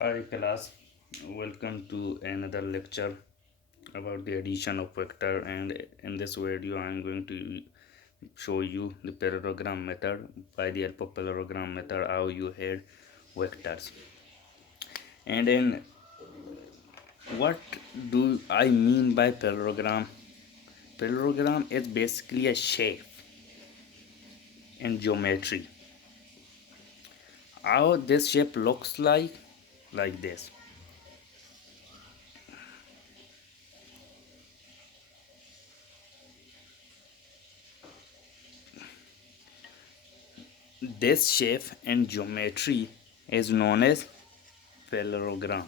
Hi class, welcome to another lecture about the addition of vector, and in this video I am going to show you the parallelogram method. By the help of parallelogram method, how you add vectors. And in what do I mean by parallelogram? Parallelogram is basically a shape in geometry. How this shape looks like this. This shape in geometry is known as parallelogram.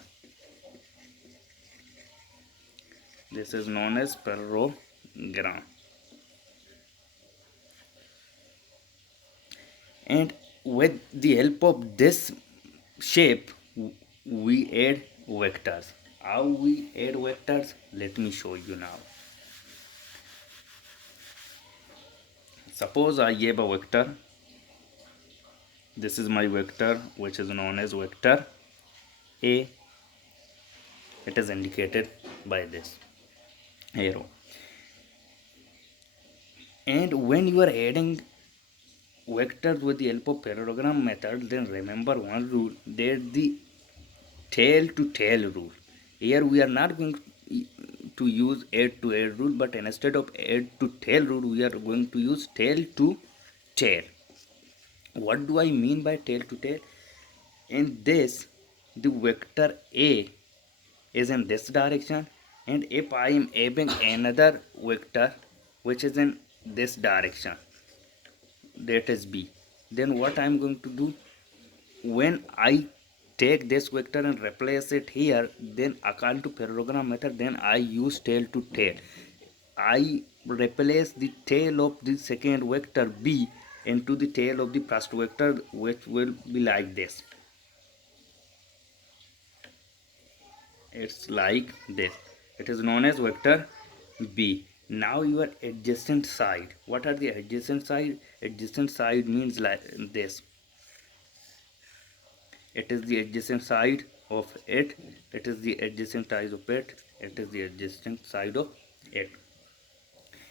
This is known as parallelogram. And with the help of this shape, we add vectors. How we add vectors? Let me show you now. Suppose I gave a vector. This is my vector, which is known as vector A. It is indicated by this arrow. And when you are adding vectors with the help of parallelogram method, then remember one rule, that the tail to tail rule. Here we are not going to use add to add rule, but instead of add to tail rule, we are going to use tail to tail. What do I mean by tail to tail? In this, the vector A is in this direction, and if I am adding another vector which is in this direction, that is B, then what I am going to do, when I take this vector and replace it here, then according to parallelogram method, then I use tail to tail. I replace the tail of the second vector B into the tail of the first vector, which will be like this. It's like this. It is known as vector B. Now your adjacent side. What are the adjacent side? Adjacent side means like this. It is the adjacent side of it. It is the adjacent side of it. It is the adjacent side of it.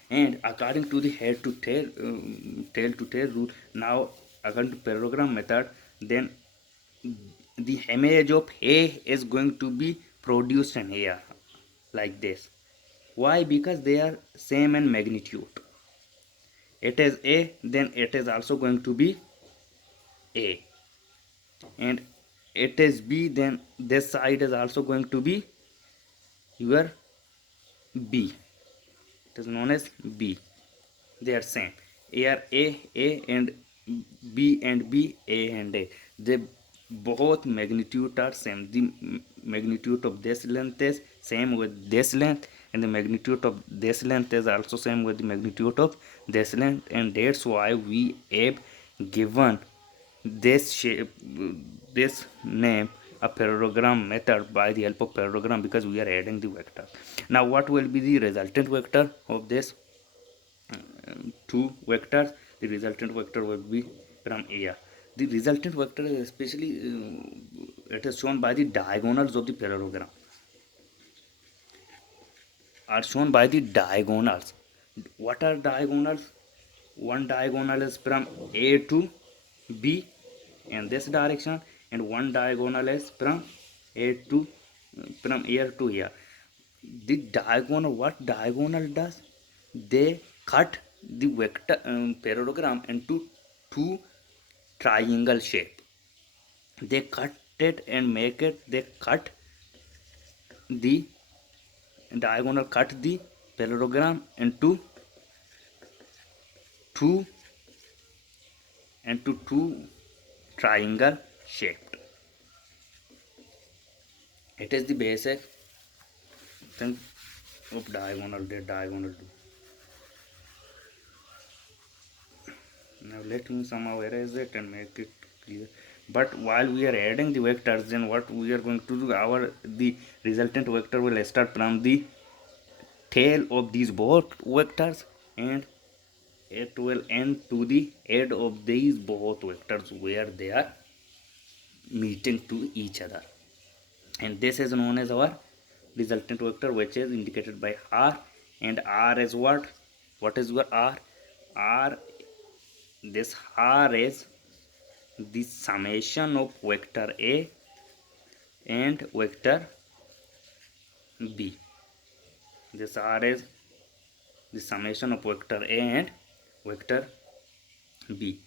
And according to the head to tail to tail rule, now according to parallelogram method, then the image of A is going to be produced in here like this. Why? Because they are same in magnitude. It is A, then it is also going to be A, and it is B, then this side is also going to be your B. It is known as B. They are same. A are A and B and B, A and A. They both magnitude are same. The magnitude of this length is same with this length, and the magnitude of this length is also same with the magnitude of this length, and that's why we have given this shape, this name, a parallelogram method by the help of parallelogram, because we are adding the vector. Now what will be the resultant vector of this two vectors? The resultant vector will be from A. The resultant vector is especially it is shown by the diagonals of the parallelogram, are shown by the diagonals. What are diagonals? One diagonal is from A to B in this direction, and one diagonal is from A to from here to here. The diagonal, what diagonal does? They cut the vector parallelogram into two triangle shape. They cut it and make it, they cut the diagonal, cut the parallelogram two into two triangle shaped. It is the basic thing of diagonal, the diagonal do. Now let me somehow erase it and make it clear. But while we are adding the vectors, then what we are going to do, our the resultant vector will start from the tail of these both vectors, and it will end to the head of these both vectors where they are meeting to each other. and this is known as our resultant vector, which is indicated by r. And r is what is your r? This r is the summation of vector a and vector b. This r is the summation of vector a and vector b.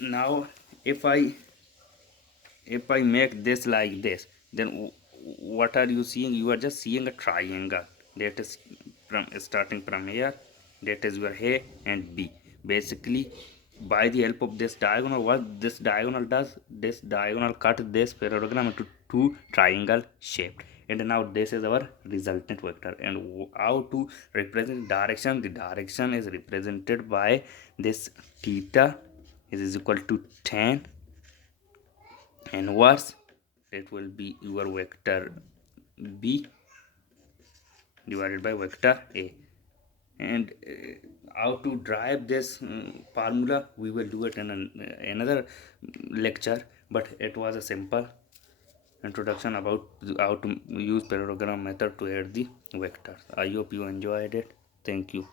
Now if I make this like this, then what are you seeing? You are just seeing a triangle that is from starting from here, that is your A and B. Basically, by the help of this diagonal, what this diagonal does, this diagonal cut this parallelogram into two triangle shaped. And now this is our resultant vector. And how to represent direction? The direction is represented by this theta is equal to tan inverse. It will be your vector b divided by vector a. And how to drive this formula, we will do it in another lecture, but it was a simple introduction about how to use parallelogram method to add the vectors. I hope you enjoyed it. Thank you.